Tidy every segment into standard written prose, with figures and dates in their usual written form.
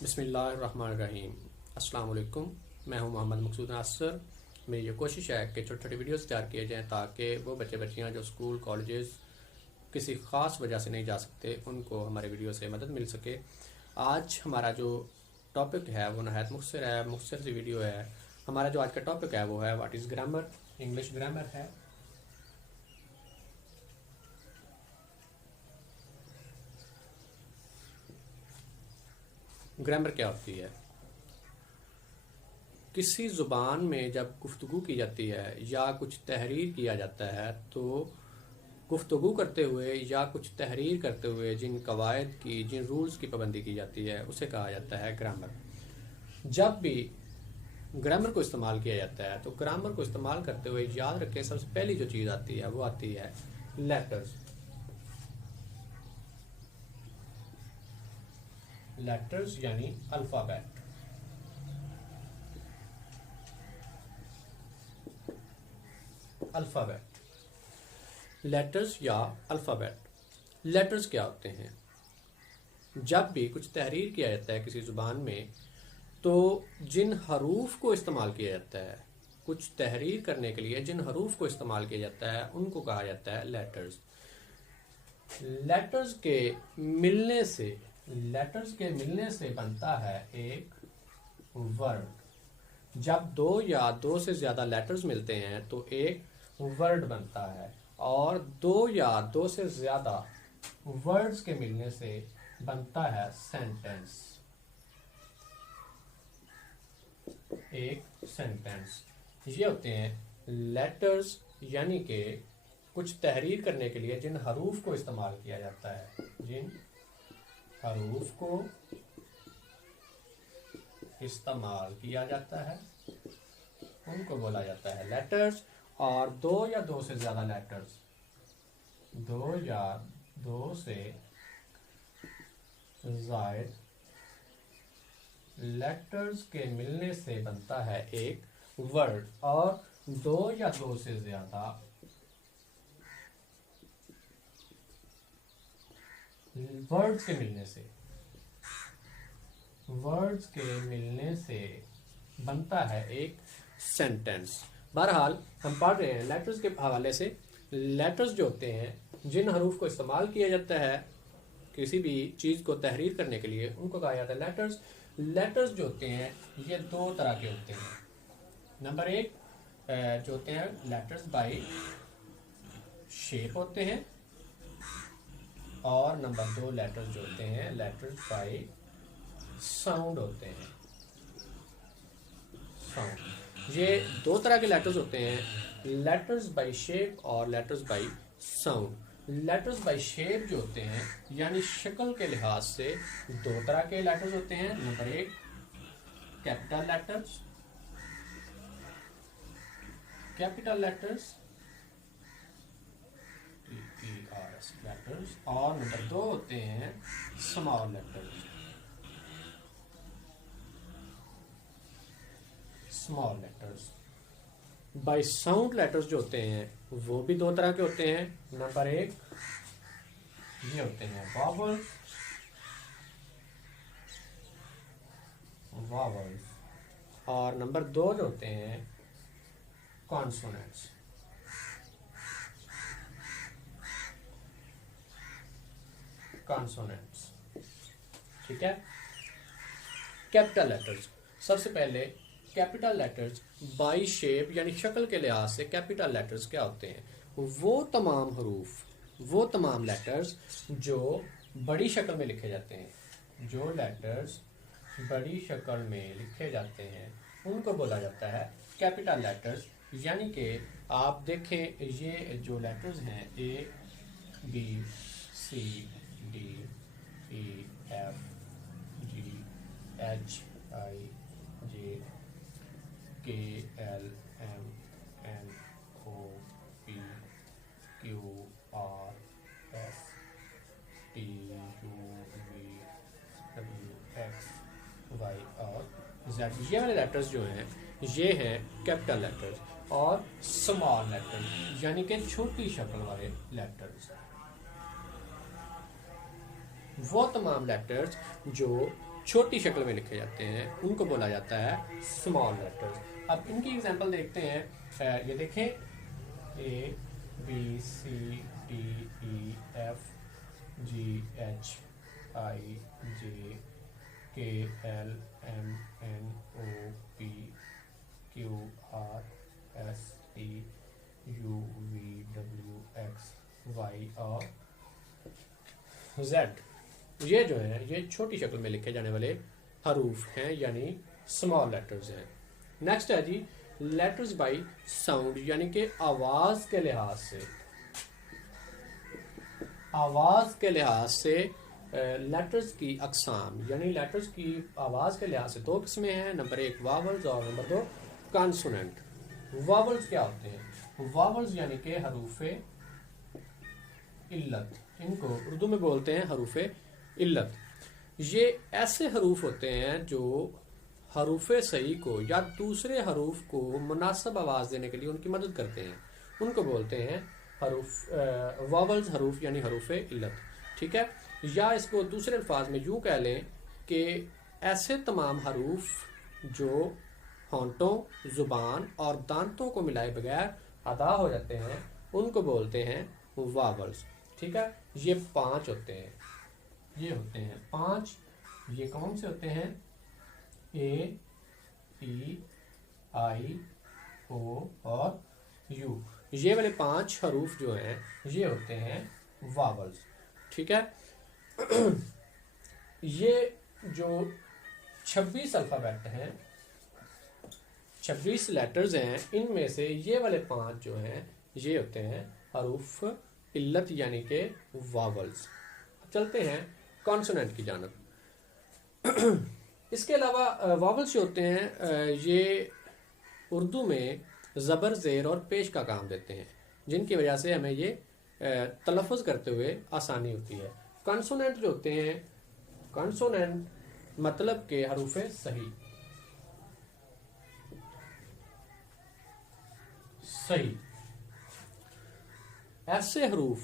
بسم اللہ الرحمن الرحیم۔ السلام علیکم، میں ہوں محمد مقصود ناصر۔ میری یہ کوشش ہے کہ چھوٹی چھوٹی ویڈیوز تیار کیے جائیں تاکہ وہ بچے بچیاں جو اسکول کالجز کسی خاص وجہ سے نہیں جا سکتے ان کو ہمارے ویڈیو سے مدد مل سکے۔ آج ہمارا جو ٹاپک ہے وہ نہایت مختصر سی ویڈیو ہے۔ ہمارا جو آج کا ٹاپک ہے وہ ہے what is grammar, English grammar ہے۔ گرامر کیا ہوتی ہے؟ کسی زبان میں جب گفتگو کی جاتی ہے یا کچھ تحریر کیا جاتا ہے تو گفتگو کرتے ہوئے یا کچھ تحریر کرتے ہوئے جن قواعد کی، جن رولز کی پابندی کی جاتی ہے اسے کہا جاتا ہے گرامر۔ جب بھی گرامر کو استعمال کیا جاتا ہے تو گرامر کو استعمال کرتے ہوئے یاد رکھیں سب سے پہلی جو چیز آتی ہے وہ آتی ہے لیٹرز۔ لیٹرز یعنی الفابیٹ۔ الفابیٹ، لیٹرز یا الفابیٹ۔ لیٹرز کیا ہوتے ہیں؟ جب بھی کچھ تحریر کیا جاتا ہے کسی زبان میں تو جن حروف کو استعمال کیا جاتا ہے، کچھ تحریر کرنے کے لیے جن حروف کو استعمال کیا جاتا ہے ان کو کہا جاتا ہے لیٹرز۔ لیٹرز کے ملنے سے بنتا ہے ایک ورڈ۔ جب دو یا دو سے زیادہ لیٹرز ملتے ہیں تو ایک ورڈ بنتا ہے، اور دو یا دو سے زیادہ ورڈز کے ملنے سے بنتا ہے سینٹینس، ایک سینٹینس۔ یہ ہوتے ہیں لیٹرز، یعنی کہ کچھ تحریر کرنے کے لیے جن حروف کو استعمال کیا جاتا ہے، جن حروف کو استعمال کیا جاتا ہے ان کو بولا جاتا ہے لیٹرز۔ اور دو یا دو سے زیادہ لیٹرز، دو یا دو سے زائد لیٹرز کے ملنے سے بنتا ہے ایک ورڈ، اور دو یا دو سے زیادہ ورڈز کے ملنے سے بنتا ہے ایک سینٹینس۔ بہرحال ہم پڑھ رہے ہیں لیٹرز کے حوالے سے۔ لیٹرز جو ہوتے ہیں جن حروف کو استعمال کیا جاتا ہے کسی بھی چیز کو تحریر کرنے کے لیے ان کو کہا جاتا ہے لیٹرز۔ لیٹرز جو ہوتے ہیں یہ دو طرح کے ہوتے ہیں۔ نمبر ایک جو ہوتے ہیں لیٹرز بائی شیپ ہوتے ہیں، اور نمبر دو لیٹرز جو ہوتے ہیں لیٹرز بائی ساؤنڈ ہوتے ہیں۔ ساؤنڈ، یہ دو طرح کے لیٹرز ہوتے ہیں، لیٹرز بائی شیپ اور letters by sound. Letters by shape جو ہوتے ہیں یعنی شکل کے لحاظ سے دو طرح کے لیٹرز ہوتے ہیں۔ نمبر ایک کیپٹل لیٹرز، لیٹرز، اور نمبر دو ہوتے ہیں small letters, small letters. By sound letters جو ہوتے ہیں وہ بھی دو طرح کے ہوتے ہیں۔ نمبر ایک یہ ہوتے ہیں واولز، اور نمبر دو جو ہوتے ہیں کانسوننٹس۔ ٹھیک ہے۔ کیپٹل لیٹرز، سب سے پہلے کیپٹل لیٹرز بائی شیپ یعنی شکل کے لحاظ سے کیپٹل لیٹرز کیا ہوتے ہیں؟ وہ تمام حروف، وہ تمام لیٹرز جو بڑی شکل میں لکھے جاتے ہیں، جو لیٹرز بڑی شکل میں لکھے جاتے ہیں ان کو بولا جاتا ہے کیپٹل لیٹرز۔ یعنی کہ آپ دیکھیں یہ جو لیٹرز ہیں A B C D E F G H I J K L M N O P Q R S T U V W X Y اور زیڈ۔ یہ والے لیٹرز جو ہیں یہ ہیں کیپٹل لیٹرز، اور اسمال لیٹرز یعنی کہ چھوٹی شکل والے لیٹرز، وہ تمام لیٹرز جو چھوٹی شکل میں لکھے جاتے ہیں ان کو بولا جاتا ہے اسمال لیٹرز. اب ان کی ایگزامپل دیکھتے ہیں. یہ دیکھیں A B C D E F G H I J K L M N O P Q R S T U V W X Y اور زیڈ. یہ جو ہے یہ چھوٹی شکل میں لکھے جانے والے حروف ہیں یعنی اسمال لیٹرز ہیں. نیکسٹ ہے جی لیٹرز بائی ساؤنڈ یعنی کہ آواز کے لحاظ سے. آواز کے لحاظ سے لیٹرز کی اقسام یعنی لیٹرز کی آواز کے لحاظ سے دو قسمیں ہیں. نمبر 1 واولز اور نمبر 2 کانسوننٹ. واولز کیا ہوتے ہیں؟ واولز یعنی کہ حروف علت. ان کو اردو میں بولتے ہیں حروف علت. یہ ایسے حروف ہوتے ہیں جو حروف صحیح کو یا دوسرے حروف کو مناسب آواز دینے کے لیے ان کی مدد کرتے ہیں. ان کو بولتے ہیں حروف واولز حروف یعنی حروف علت. ٹھیک ہے. یا اس کو دوسرے الفاظ میں یوں کہہ لیں کہ ایسے تمام حروف جو ہونٹوں زبان اور دانتوں کو ملائے بغیر ادا ہو جاتے ہیں ان کو بولتے ہیں واولز. ٹھیک ہے. یہ 5 ہوتے ہیں. یہ ہوتے ہیں 5. یہ کون سے ہوتے ہیں؟ اے ای آئی او اور یو. یہ والے 5 حروف جو ہیں یہ ہوتے ہیں واولز. ٹھیک ہے. یہ جو 26 الفابیٹ ہیں 26 لیٹرز ہیں ان میں سے یہ والے 5 جو ہیں یہ ہوتے ہیں حروف علت یعنی کہ واولز. چلتے ہیں کانسوننٹ کی جانب. اس کے علاوہ واولز جو ہوتے ہیں یہ اردو میں زبر زیر اور پیش کا کام دیتے ہیں جن کی وجہ سے ہمیں یہ تلفظ کرتے ہوئے آسانی ہوتی ہے. کانسوننٹ جو ہوتے ہیں کانسوننٹ مطلب کہ حروف صحیح. ایسے حروف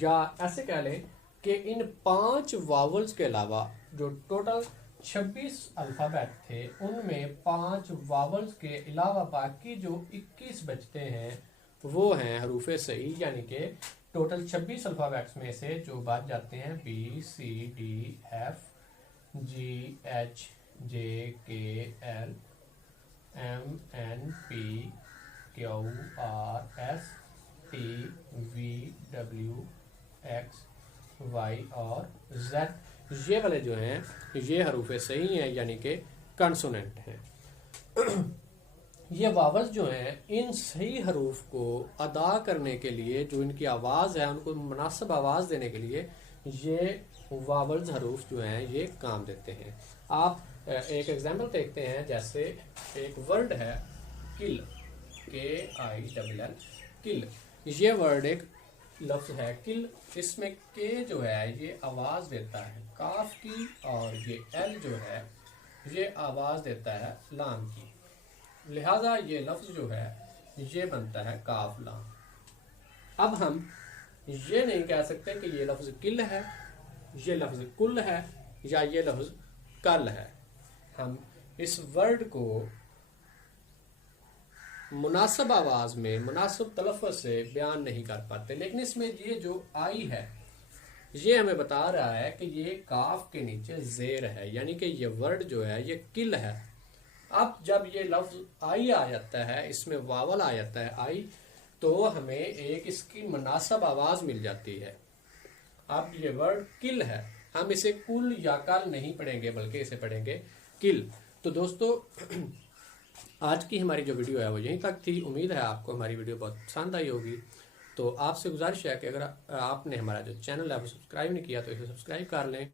یا ایسے کہہ لیں کہ ان 5 واولز کے علاوہ جو ٹوٹل 26 الفابیٹ تھے ان میں 5 واولز کے علاوہ باقی جو 21 بچتے ہیں وہ ہیں حروف صحیح یعنی کہ ٹوٹل 26 الفابیٹس میں سے جو بچ جاتے ہیں B C D F G H J K L M N P Q R S T V W X Y اور زیڈ. یہ والے جو ہیں یہ حروف صحیح ہیں یعنی کہ کانسوننٹ ہیں. یہ واولز جو ہیں ان صحیح حروف کو ادا کرنے کے لیے جو ان کی آواز ہے ان کو مناسب آواز دینے کے لیے یہ واولز حروف جو ہیں یہ کام دیتے ہیں. آپ ایک ایگزامپل دیکھتے ہیں. جیسے ایک ورڈ ہے کل KILL کل. یہ ورڈ ایک لفظ ہے کل. اس میں کے جو ہے یہ آواز دیتا ہے کاف کی اور یہ ایل جو ہے یہ آواز دیتا ہے لام کی. لہذا یہ لفظ جو ہے یہ بنتا ہے کاف لام. اب ہم یہ نہیں کہہ سکتے کہ یہ لفظ کل ہے یہ لفظ کل ہے یا یہ لفظ کل ہے. ہم اس ورڈ کو مناسب آواز میں مناسب تلفظ سے بیان نہیں کر پاتے. لیکن اس میں یہ جو آئی ہے یہ ہمیں بتا رہا ہے کہ یہ کاف کے نیچے زیر ہے یعنی کہ یہ ورڈ جو ہے یہ کل ہے. اب جب یہ لفظ آئی آ جاتا ہے اس میں واول آ جاتا ہے آئی تو ہمیں ایک اس کی مناسب آواز مل جاتی ہے. اب یہ ورڈ کل ہے ہم اسے کل یا کل نہیں پڑھیں گے بلکہ اسے پڑھیں گے کل. تو دوستو آج کی ہماری جو ویڈیو ہے وہ یہیں تک تھی. امید ہے آپ کو ہماری ویڈیو بہت پسند آئی ہوگی. تو آپ سے گزارش ہے کہ اگر آپ نے ہمارا جو چینل ہے وہ سبسکرائب نہیں کیا تو اسے سبسکرائب کر لیں.